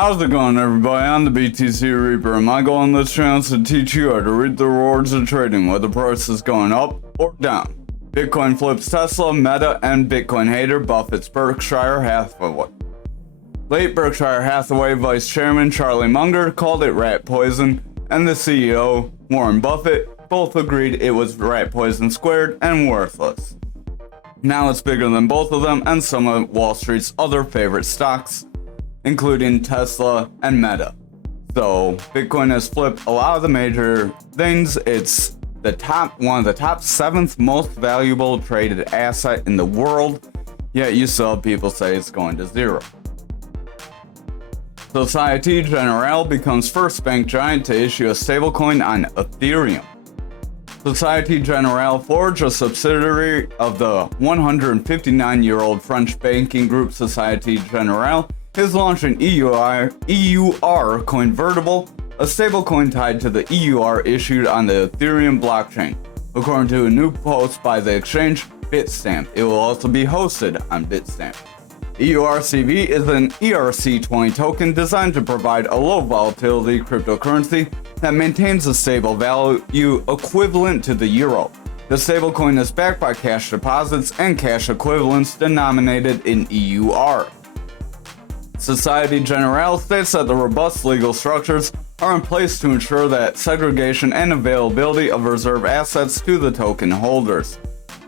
How's it going, everybody? I'm the BTC Reaper, and my goal on this channel is to teach you how to reap the rewards of trading, whether price is going up or down. Bitcoin flips Tesla, Meta, and Bitcoin hater Buffett's Berkshire Hathaway. Late Berkshire Hathaway Vice Chairman Charlie Munger called it rat poison, and the CEO, Warren Buffett, both agreed it was rat poison squared and worthless. Now it's bigger than both of them and some of Wall Street's other favorite stocks, including Tesla and Meta. So Bitcoin has flipped a lot of the major things. It's one of the top 7th most valuable traded asset in the world, yet you still have people say it's going to zero. Societe Generale becomes first bank giant to issue a stablecoin on Ethereum. Societe Generale Forge, a subsidiary of the 159-year-old French banking group Societe Generale, is launching EUR Coinvertible, a stablecoin tied to the EUR issued on the Ethereum blockchain. According to a new post by the exchange Bitstamp, it will also be hosted on Bitstamp. EURCV is an ERC20 token designed to provide a low volatility cryptocurrency that maintains a stable value equivalent to the euro. The stablecoin is backed by cash deposits and cash equivalents denominated in EUR. Societe Generale states that the robust legal structures are in place to ensure that segregation and availability of reserve assets to the token holders.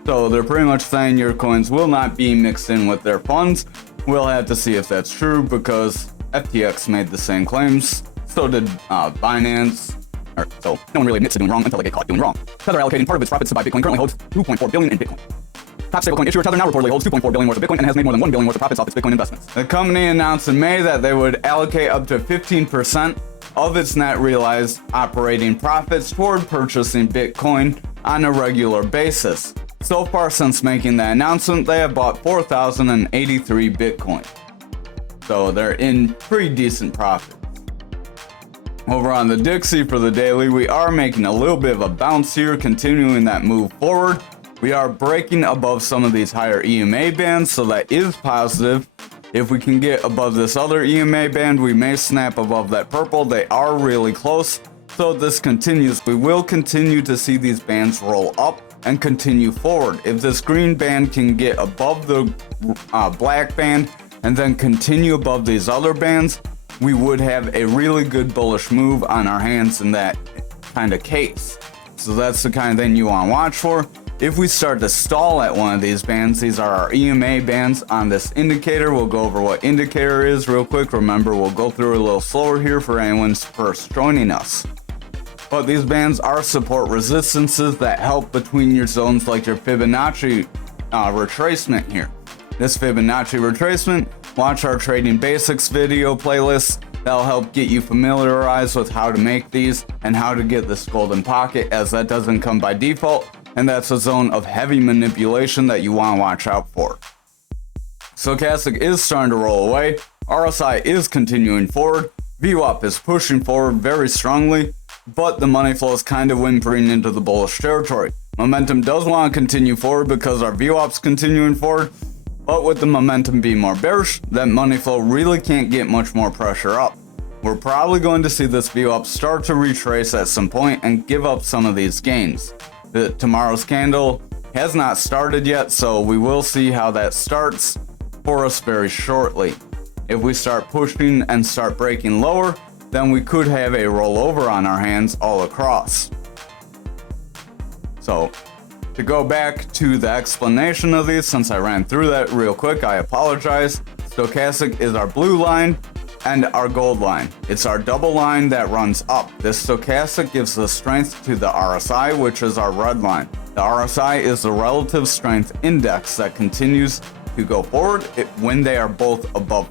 So they're pretty much saying your coins will not be mixed in with their funds. We'll have to see if that's true, because FTX made the same claims. So did Binance. So no one really admits to doing wrong until they get caught doing wrong. Tether allocating part of its profits to buy Bitcoin currently holds $2.4 billion in Bitcoin. Top stablecoin issuer Tether now reportedly holds $2.4 billion worth of Bitcoin and has made more than $1 billion worth of profits off its Bitcoin investments. The company announced in May that they would allocate up to 15% of its net realized operating profits toward purchasing Bitcoin on a regular basis. So far since making that announcement, they have bought 4,083 Bitcoin. So they're in pretty decent profit. Over on the Dixie for the daily, we are making a little bit of a bounce here, continuing that move forward. We are breaking above some of these higher EMA bands, so that is positive. If we can get above this other EMA band, we may snap above that purple. They are really close. So if this continues, we will continue to see these bands roll up and continue forward. If this green band can get above the black band and then continue above these other bands, we would have a really good bullish move on our hands in that kind of case. So that's the kind of thing you want to watch for. If we start to stall at one of these bands, these are our EMA bands on this indicator. We'll go over what indicator is real quick. Remember, we'll go through a little slower here for anyone's first joining us. But these bands are support resistances that help between your zones, like your Fibonacci retracement here. This Fibonacci retracement, watch our Trading Basics video playlist. That'll help get you familiarized with how to make these and how to get this golden pocket, as that doesn't come by default, and that's a zone of heavy manipulation that you want to watch out for. Stochastic is starting to roll away. RSI is continuing forward. VWAP is pushing forward very strongly, but the money flow is kind of whimpering into the bullish territory. Momentum does want to continue forward because our VWAP's continuing forward, but with the momentum being more bearish, that money flow really can't get much more pressure up. We're probably going to see this VWAP start to retrace at some point and give up some of these gains. Tomorrow's candle has not started yet, so we will see how that starts for us very shortly. If we start pushing and start breaking lower, then we could have a rollover on our hands all across. So to go back to the explanation of these, since I ran through that real quick, I apologize. Stochastic is our blue line and our gold line. It's our double line that runs up. This stochastic gives the strength to the RSI, which is our red line. The RSI is the relative strength index that continues to go forward when they are both above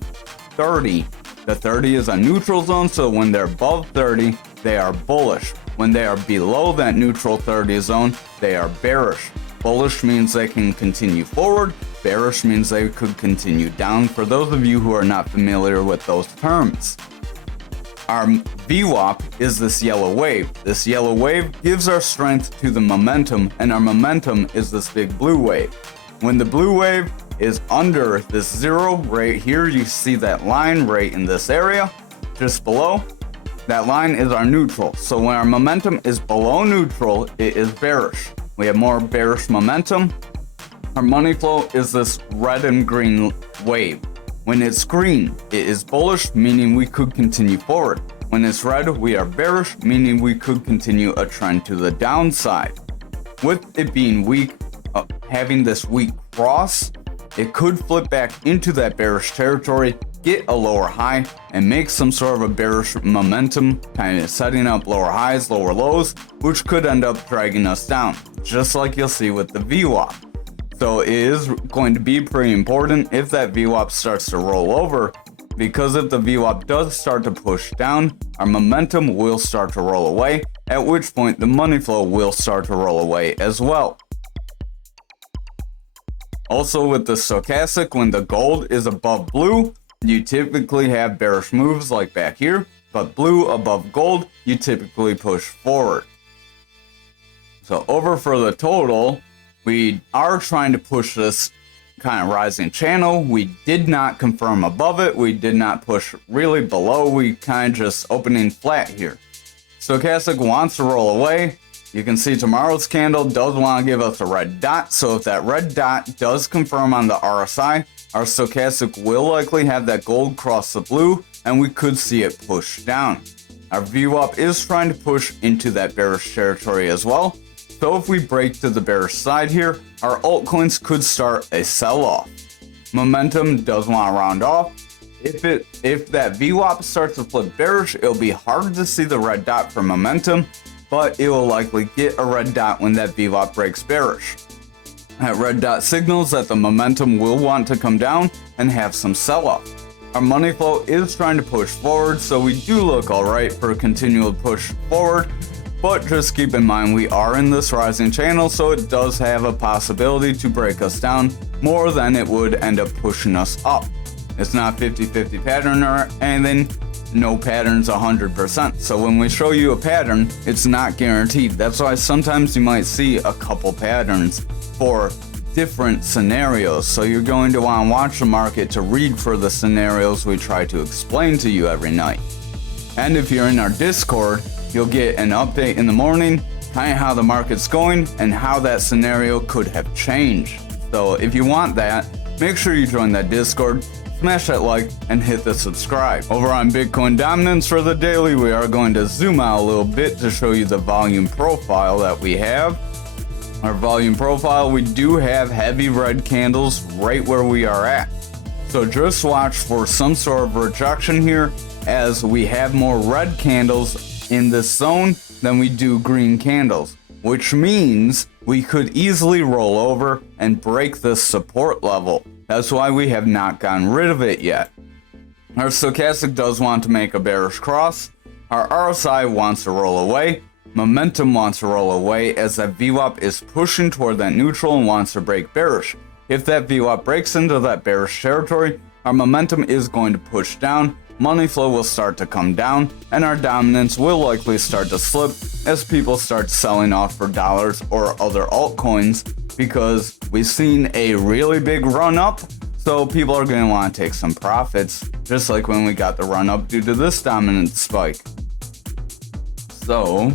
30. The 30 is a neutral zone, so when they're above 30, they are bullish. When they are below that neutral 30 zone, they are bearish. Bullish means they can continue forward. Bearish means they could continue down, for those of you who are not familiar with those terms. Our VWAP is this yellow wave. This yellow wave gives our strength to the momentum, and our momentum is this big blue wave. When the blue wave is under this zero right here, you see that line right in this area, just below, that line is our neutral. So when our momentum is below neutral, it is bearish. We have more bearish momentum. Our money flow is this red and green wave. When it's green, it is bullish, meaning we could continue forward. When it's red, we are bearish, meaning we could continue a trend to the downside. With it being weak, having this weak cross, it could flip back into that bearish territory, get a lower high, and make some sort of a bearish momentum, kind of setting up lower highs, lower lows, which could end up dragging us down, just like you'll see with the VWAP. So it is going to be pretty important if that VWAP starts to roll over, because if the VWAP does start to push down, our momentum will start to roll away, at which point the money flow will start to roll away as well. Also with the stochastic, when the gold is above blue, you typically have bearish moves like back here, but blue above gold, you typically push forward. So over for the total, we are trying to push this kind of rising channel. We did not confirm above it. We did not push really below. We kind of just opening flat here. Stochastic wants to roll away. You can see tomorrow's candle does want to give us a red dot. So if that red dot does confirm on the RSI, our stochastic will likely have that gold cross the blue, and we could see it push down. Our VWAP is trying to push into that bearish territory as well. So if we break to the bearish side here, our altcoins could start a sell-off. Momentum does want to round off. If that VWAP starts to flip bearish, it'll be hard to see the red dot for momentum, but it will likely get a red dot when that VWAP breaks bearish. That red dot signals that the momentum will want to come down and have some sell-off. Our money flow is trying to push forward, so we do look alright for a continual push forward. But just keep in mind, we are in this rising channel, so it does have a possibility to break us down more than it would end up pushing us up. It's not 50-50 pattern or anything, no pattern's 100%. So when we show you a pattern, it's not guaranteed. That's why sometimes you might see a couple patterns for different scenarios. So you're going to want to watch the market to read for the scenarios we try to explain to you every night. And if you're in our Discord, you'll get an update in the morning, kind of how the market's going and how that scenario could have changed. So if you want that, make sure you join that Discord, smash that like, and hit the subscribe. Over on Bitcoin dominance for the daily, we are going to zoom out a little bit to show you the volume profile that we have. Our volume profile, we do have heavy red candles right where we are at. So just watch for some sort of rejection here, as we have more red candles in this zone than we do green candles, which means we could easily roll over and break this support level. That's why we have not gotten rid of it yet. Our stochastic does want to make a bearish cross. Our RSI wants to roll away. Momentum wants to roll away as that VWAP is pushing toward that neutral and wants to break bearish. If that VWAP breaks into that bearish territory, our momentum is going to push down. Money flow will start to come down, and our dominance will likely start to slip as people start selling off for dollars or other altcoins, because we've seen a really big run up, so people are going to want to take some profits, just like when we got the run up due to this dominant spike. So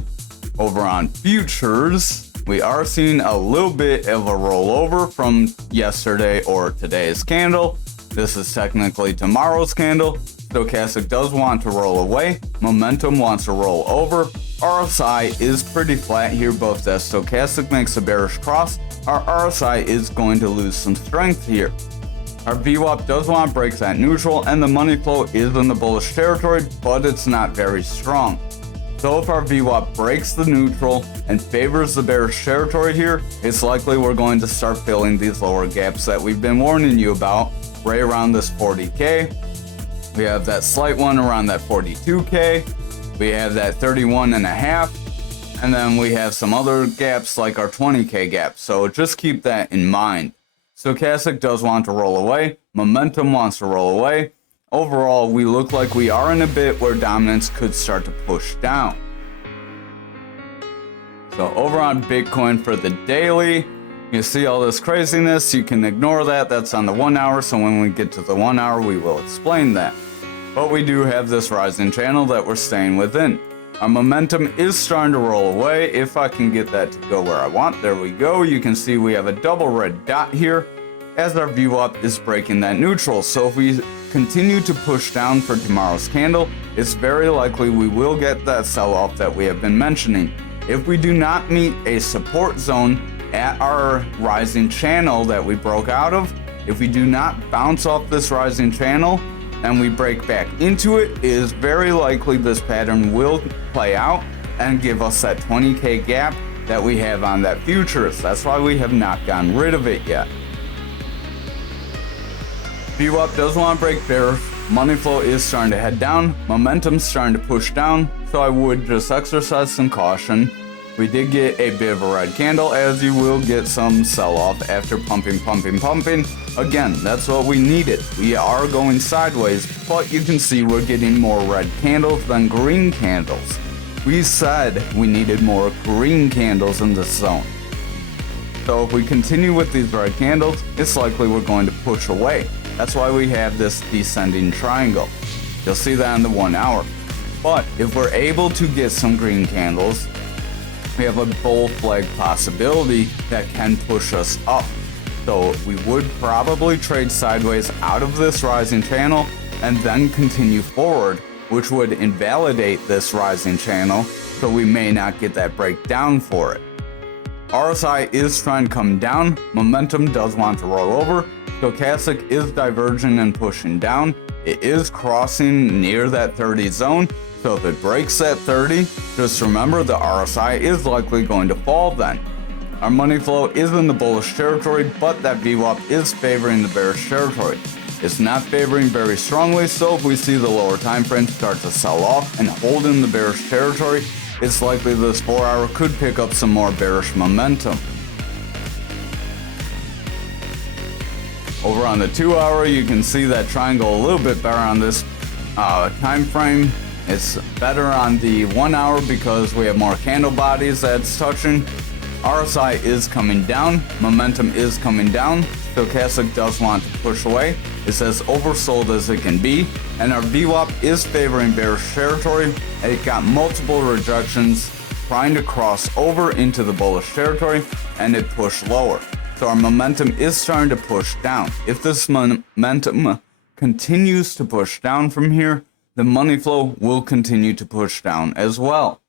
over on futures, we are seeing a little bit of a rollover from yesterday or today's candle. This is technically tomorrow's candle. Stochastic does want to roll away. Momentum wants to roll over. RSI is pretty flat here, but if that stochastic makes a bearish cross, our RSI is going to lose some strength here. Our VWAP does want to break that neutral, and the money flow is in the bullish territory, but it's not very strong. So if our VWAP breaks the neutral and favors the bearish territory here, it's likely we're going to start filling these lower gaps that we've been warning you about, right around this 40K. We have that slight one around that 42K. We have that 31.5. And then we have some other gaps like our 20K gap. So just keep that in mind. Stochastic does want to roll away. Momentum wants to roll away. Overall, we look like we are in a bit where dominance could start to push down. So over on Bitcoin for the daily, you see all this craziness. You can ignore that. That's on the 1 hour. So when we get to the 1 hour, we will explain that. but we do have this rising channel that we're staying within. Our momentum is starting to roll away. If I can get that to go where I want, there we go. You can see we have a double red dot here as our VWAP is breaking that neutral. So if we continue to push down for tomorrow's candle, it's very likely we will get that sell-off that we have been mentioning. If we do not meet a support zone at our rising channel that we broke out of, if we do not bounce off this rising channel and we break back into it, it is very likely this pattern will play out and give us that 20K gap that we have on that futures. That's why we have not gotten rid of it yet. VWAP does want to break bearish. Money flow is starting to head down. Momentum's starting to push down. So I would just exercise some caution. We did get a bit of a red candle, as you will get some sell-off after pumping. Again, that's what we needed. We are going sideways, but you can see we're getting more red candles than green candles. We said we needed more green candles in this zone. So if we continue with these red candles, it's likely we're going to push away. That's why we have this descending triangle. You'll see that on the 1 hour. But if we're able to get some green candles, we have a bull flag possibility that can push us up. So we would probably trade sideways out of this rising channel and then continue forward, which would invalidate this rising channel, so we may not get that breakdown for it. RSI is trying to come down. Momentum does want to roll over. Stochastic is diverging and pushing down. It is crossing near that 30 zone. So if it breaks that 30, just remember the RSI is likely going to fall then. Our money flow is in the bullish territory, but that VWAP is favoring the bearish territory. It's not favoring very strongly, so if we see the lower time frame start to sell off and hold in the bearish territory, it's likely this 4 hour could pick up some more bearish momentum. Over on the 2 hour, you can see that triangle a little bit better on this time frame. It's better on the 1 hour because we have more candle bodies that's touching. RSI is coming down, momentum is coming down. Stochastic does want to push away. It's as oversold as it can be, and our VWAP is favoring bearish territory. It got multiple rejections trying to cross over into the bullish territory, and it pushed lower. So our momentum is starting to push down. If this momentum continues to push down from here, the money flow will continue to push down as well.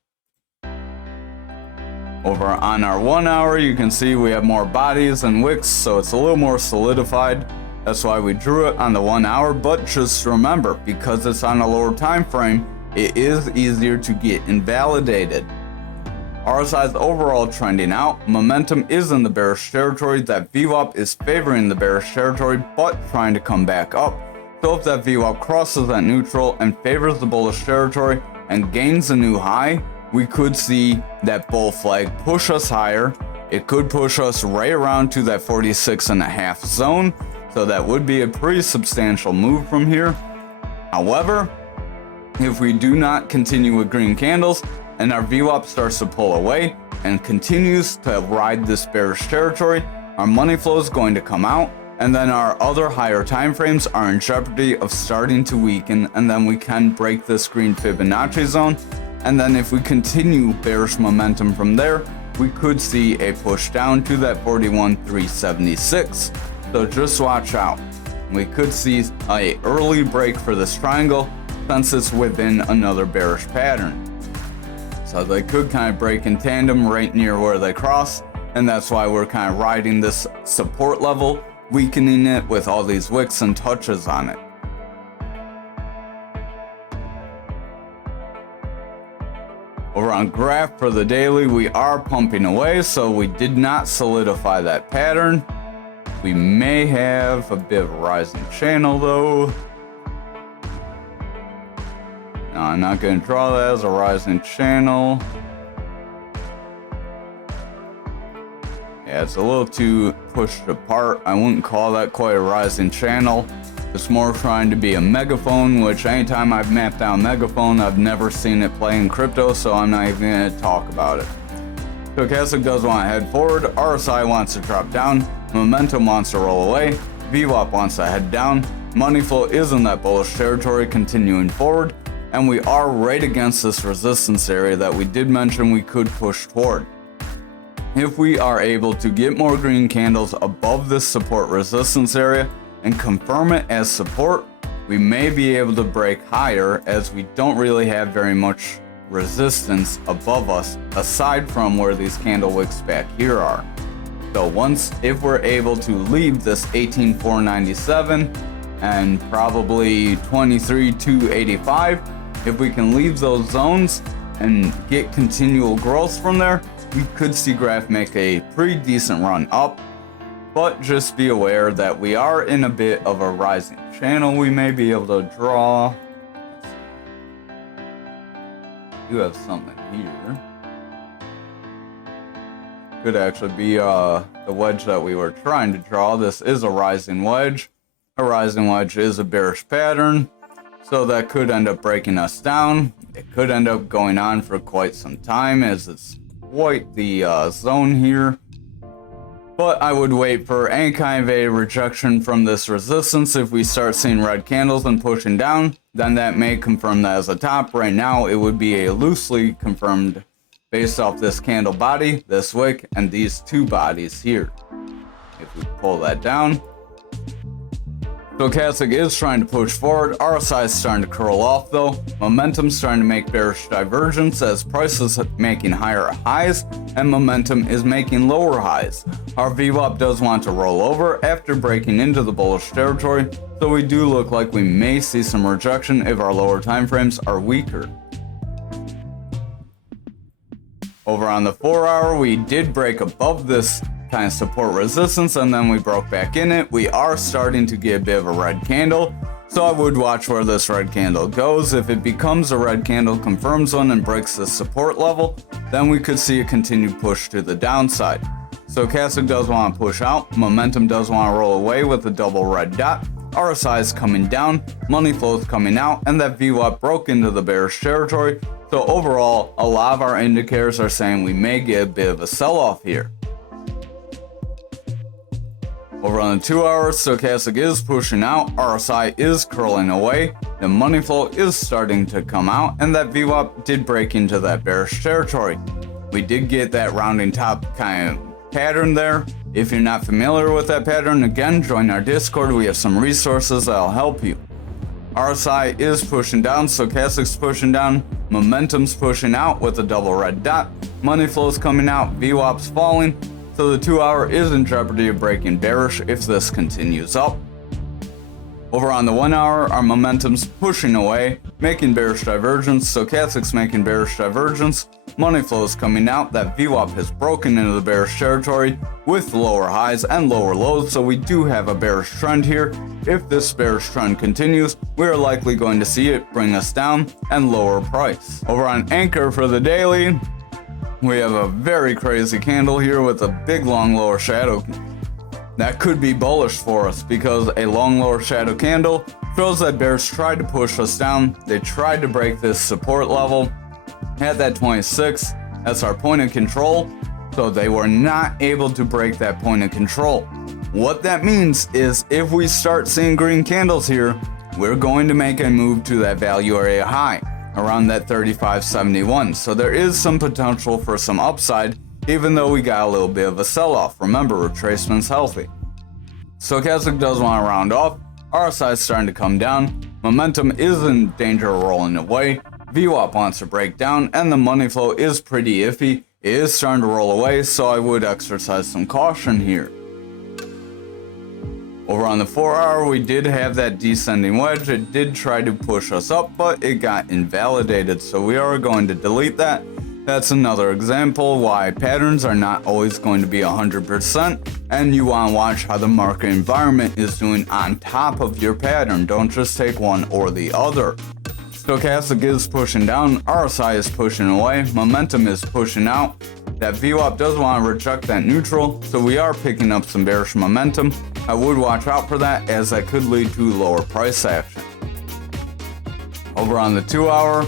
Over on our 1 hour, you can see we have more bodies and wicks, so it's a little more solidified. That's why we drew it on the 1 hour, but just remember, because it's on a lower time frame, it is easier to get invalidated. RSI is overall trending out. Momentum is in the bearish territory. That VWAP is favoring the bearish territory, but trying to come back up. So if that VWAP crosses that neutral and favors the bullish territory and gains a new high, we could see that bull flag push us higher. It could push us right around to that 46.5 zone. So that would be a pretty substantial move from here. However, if we do not continue with green candles and our VWAP starts to pull away and continues to ride this bearish territory, our money flow is going to come out, and then our other higher time frames are in jeopardy of starting to weaken, and then we can break this green Fibonacci zone. And then if we continue bearish momentum from there, we could see a push down to that 41,376. So just watch out. We could see an early break for this triangle since it's within another bearish pattern. So they could kind of break in tandem right near where they cross, and that's why we're kind of riding this support level, weakening it with all these wicks and touches on it. Over on graph for the daily, we are pumping away, so we did not solidify that pattern. We may have a bit of a rising channel though. No, I'm not going to draw that as a rising channel. Yeah, it's a little too pushed apart. I wouldn't call that quite a rising channel. It's more trying to be a megaphone, which anytime I've mapped out megaphone, I've never seen it play in crypto, so I'm not even going to talk about it. Stochastic does want to head forward. RSI wants to drop down. Momentum wants to roll away. VWAP wants to head down. Money flow is in that bullish territory continuing forward, and we are right against this resistance area that we did mention we could push toward. If we are able to get more green candles above this support resistance area and confirm it as support, we may be able to break higher, as we don't really have very much resistance above us aside from where these candle wicks back here are. So if we're able to leave this 18,497 and probably 23,285, if we can leave those zones and get continual growth from there, we could see graph make a pretty decent run up. But just be aware that we are in a bit of a rising channel. We may be able to draw. You have something here. Could actually be the wedge that we were trying to draw. This is a rising wedge. A rising wedge is a bearish pattern, so that could end up breaking us down. It could end up going on for quite some time, as it's quite the zone here. But I would wait for any kind of a rejection from this resistance. If we start seeing red candles and pushing down, then that may confirm that as a top. Right now, it would be a loosely confirmed based off this candle body, this wick, and these two bodies here. If we pull that down, stochastic is trying to push forward. RSI is starting to curl off though. Momentum's starting to make bearish divergence as price is making higher highs and momentum is making lower highs. Our VWAP does want to roll over after breaking into the bullish territory, so we do look like we may see some rejection if our lower time frames are weaker. Over on the 4 hour, we did break above this kind of support resistance and then we broke back in it. We are starting to get a bit of a red candle, so I would watch where this red candle goes. If it becomes a red candle, confirms one, and breaks the support level, then we could see a continued push to the downside. Stochastic does want to push out, momentum does want to roll away with a double red dot. RSI is coming down, money flow is coming out, and that VWAP broke into the bearish territory. So overall, a lot of our indicators are saying we may get a bit of a sell-off here. Over on the 2 hours, stochastic is pushing out, RSI is curling away, the money flow is starting to come out, and that VWAP did break into that bearish territory. We did get that rounding top kind of pattern there. If you're not familiar with that pattern, again, join our Discord. We have some resources that'll help you. RSI is pushing down, stochastic's pushing down, momentum's pushing out with a double red dot, money flow's coming out, VWAP's falling, so the 2 hour is in jeopardy of breaking bearish if this continues up. Over on the 1 hour, our momentum's pushing away, making bearish divergence, stochastic's making bearish divergence, money flow's coming out, that VWAP has broken into the bearish territory with lower highs and lower lows, so we do have a bearish trend here. If this bearish trend continues, we are likely going to see it bring us down and lower price. Over on Anchor for the daily, we have a very crazy candle here with a big long lower shadow. That could be bullish for us because a long lower shadow candle shows that bears tried to push us down. They tried to break this support level at that 26. That's our point of control. So they were not able to break that point of control. What that means is if we start seeing green candles here, we're going to make a move to that value area high around that 35.71. So there is some potential for some upside, even though we got a little bit of a sell-off. Remember, retracement's healthy. Stochastic does want to round off. RSI is starting to come down. Momentum is in danger of rolling away. VWAP wants to break down, and the money flow is pretty iffy. It is starting to roll away, so I would exercise some caution here. Over on the 4 hour, we did have that descending wedge. It did try to push us up, but it got invalidated, so we are going to delete that. That's another example why patterns are not always going to be 100%, and you want to watch how the market environment is doing on top of your pattern. Don't just take one or the other. Stochastic is pushing down, RSI is pushing away, momentum is pushing out. That VWAP does want to reject that neutral, so we are picking up some bearish momentum. I would watch out for that, as that could lead to lower price action. Over on the 2 hour,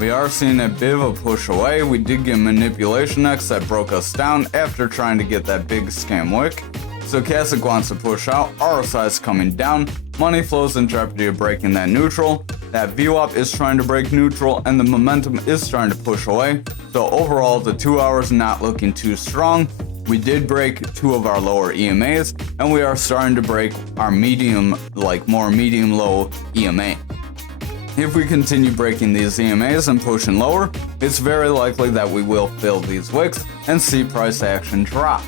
we are seeing a bit of a push away. We did get manipulation X that broke us down after trying to get that big scam wick. Stochastic wants to push out, RSI is coming down, money flows in jeopardy of breaking that neutral. That VWAP is trying to break neutral, and the momentum is trying to push away. So overall, the 2 hours not looking too strong. We did break two of our lower EMAs, and we are starting to break our medium, more medium-low EMA. If we continue breaking these EMAs and pushing lower, it's very likely that we will fill these wicks and see price action drop.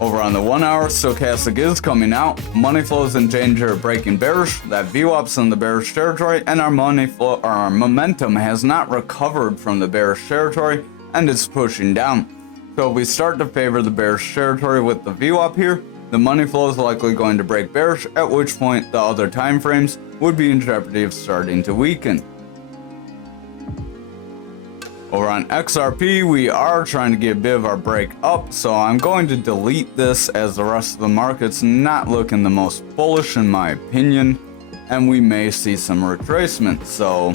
Over on the 1 hour, stochastic is coming out. Money flows in danger of breaking bearish. That VWAP's in the bearish territory, and our momentum has not recovered from the bearish territory, and it's pushing down. So if we start to favor the bearish territory with the VWAP here, the money flow is likely going to break bearish, at which point the other time frames would be in jeopardy of starting to weaken. Over on XRP, we are trying to get a bit of our break up, so I'm going to delete this as the rest of the market's not looking the most bullish in my opinion, and we may see some retracement. So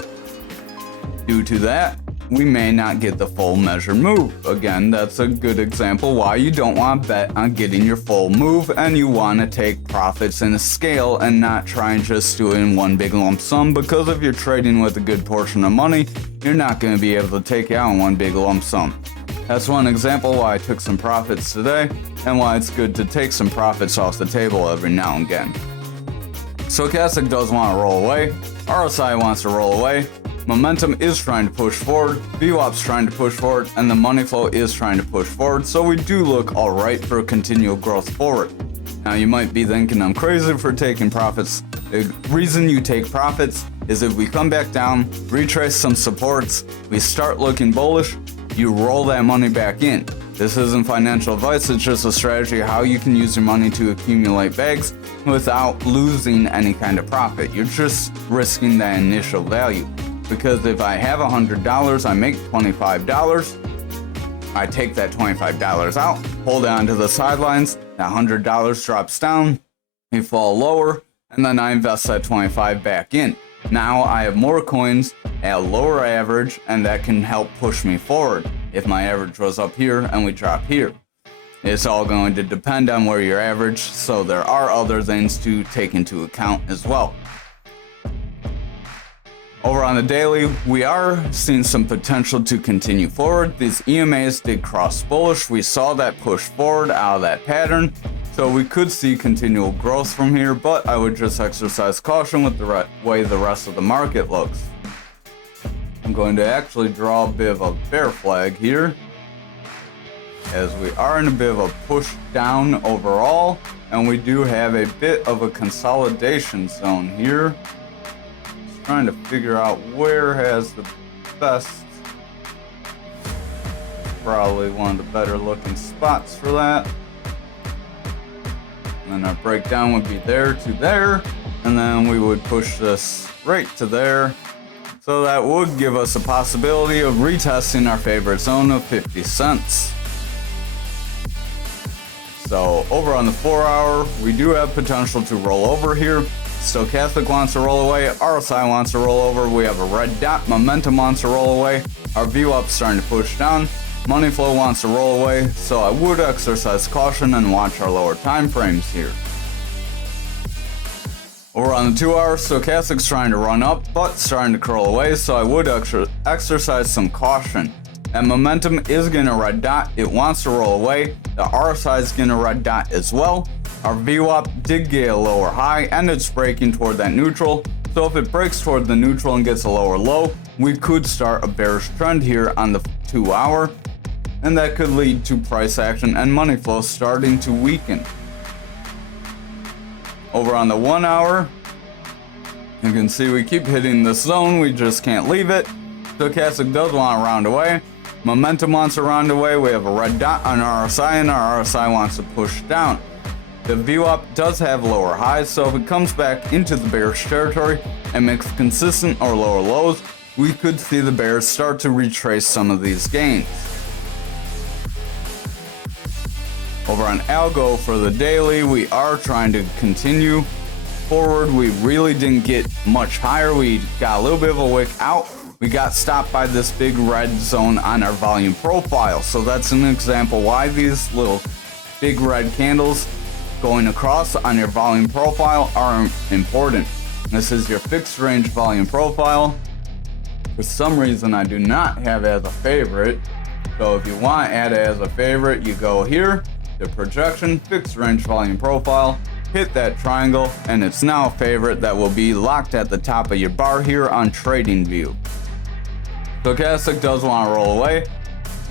due to that, we may not get the full measure move. Again, that's a good example why you don't want to bet on getting your full move, and you want to take profits in a scale and not try and just do it in one big lump sum, because if you're trading with a good portion of money, you're not going to be able to take it out in one big lump sum. That's one example why I took some profits today, and why it's good to take some profits off the table every now and again. Stochastic does want to roll away, RSI wants to roll away, momentum is trying to push forward, VWAP's trying to push forward, and the money flow is trying to push forward, so we do look alright for continual growth forward. Now you might be thinking I'm crazy for taking profits. The reason you take profits is if we come back down, retrace some supports, we start looking bullish, you roll that money back in. This isn't financial advice, it's just a strategy how you can use your money to accumulate bags without losing any kind of profit. You're just risking that initial value. Because if I have $100, I make $25, I take that $25 out, hold it onto the sidelines, that $100 drops down, we fall lower, and then I invest that $25 back in. Now I have more coins at a lower average, and that can help push me forward if my average was up here and we drop here. It's all going to depend on where you're average, so there are other things to take into account as well. Over on the daily, we are seeing some potential to continue forward. These EMAs did cross bullish. We saw that push forward out of that pattern. So we could see continual growth from here, but I would just exercise caution with the way the rest of the market looks. I'm going to actually draw a bit of a bear flag here, as we are in a bit of a push down overall, and we do have a bit of a consolidation zone here. Trying to figure out where has the best, probably one of the better looking spots for that. And then our breakdown would be there to there, and then we would push this right to there. So that would give us a possibility of retesting our favorite zone of 50 cents. So over on the 4 hour, we do have potential to roll over here. Stochastic wants to roll away, RSI wants to roll over, we have a red dot, momentum wants to roll away, our VWAP's starting to push down, money flow wants to roll away, so I would exercise caution and watch our lower time frames here. Over on the 2 hour, Stochastic's trying to run up, but starting to curl away, so I would exercise some caution. And momentum is getting a red dot, it wants to roll away, the RSI is getting a red dot as well. Our VWAP did get a lower high, and it's breaking toward that neutral, so if it breaks toward the neutral and gets a lower low, we could start a bearish trend here on the 2 hour, and that could lead to price action and money flow starting to weaken. Over on the 1 hour, you can see we keep hitting this zone, we just can't leave it. Stochastic does want to round away, momentum wants to round away, we have a red dot on our RSI, and our RSI wants to push down. The VWAP does have lower highs, so if it comes back into the bearish territory and makes consistent or lower lows, we could see the bears start to retrace some of these gains. Over on Algo for the daily, we are trying to continue forward. We really didn't get much higher. We got a little bit of a wick out. We got stopped by this big red zone on our volume profile. So that's an example why these little big red candles going across on your volume profile are important. This is your fixed range volume profile. For some reason I do not have it as a favorite. So if you want to add it as a favorite, you go here to projection, fixed range volume profile, hit that triangle, and it's now a favorite that will be locked at the top of your bar here on trading view. Stochastic does want to roll away.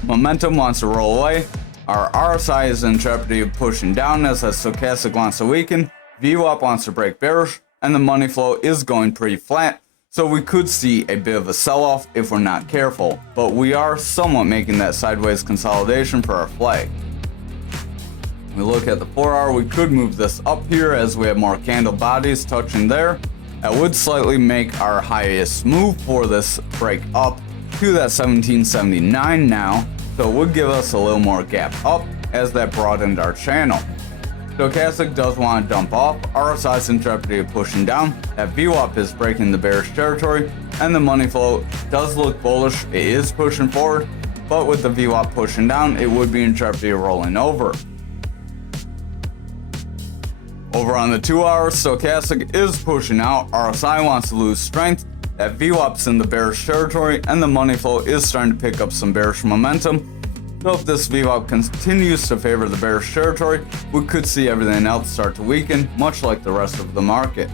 Momentum wants to roll away. Our RSI is in jeopardy of pushing down as the stochastic wants to weaken. VWAP wants to break bearish, and the money flow is going pretty flat. So we could see a bit of a sell-off if we're not careful, but we are somewhat making that sideways consolidation for our flag. We look at the 4-hour, we could move this up here as we have more candle bodies touching there. That would slightly make our highest move for this break up to that 1779 now, so it would give us a little more gap up as that broadened our channel. Stochastic does want to dump off, RSI is in jeopardy of pushing down, that VWAP is breaking the bearish territory, and the money flow does look bullish, it is pushing forward, but with the VWAP pushing down, it would be in jeopardy of rolling over. Over on the 2-hour, stochastic is pushing out, RSI wants to lose strength, that VWAP's in the bearish territory, and the money flow is starting to pick up some bearish momentum. So if this VWAP continues to favor the bearish territory, we could see everything else start to weaken, much like the rest of the market.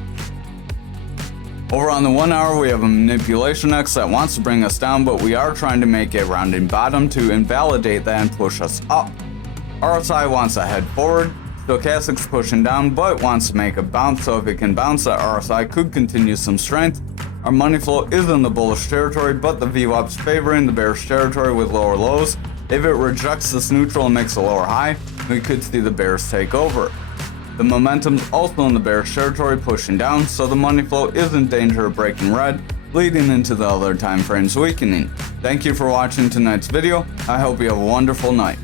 Over on the 1-hour, we have a manipulation X that wants to bring us down, but we are trying to make a rounding bottom to invalidate that and push us up. RSI wants to head forward, stochastic's pushing down, but wants to make a bounce, so if it can bounce, that RSI could continue some strength. Our money flow is in the bullish territory, but the VWAP's favoring the bearish territory with lower lows. If it rejects this neutral and makes a lower high, we could see the bears take over. The momentum's also in the bearish territory pushing down, so the money flow is in danger of breaking red, leading into the other time frames weakening. Thank you for watching tonight's video. I hope you have a wonderful night.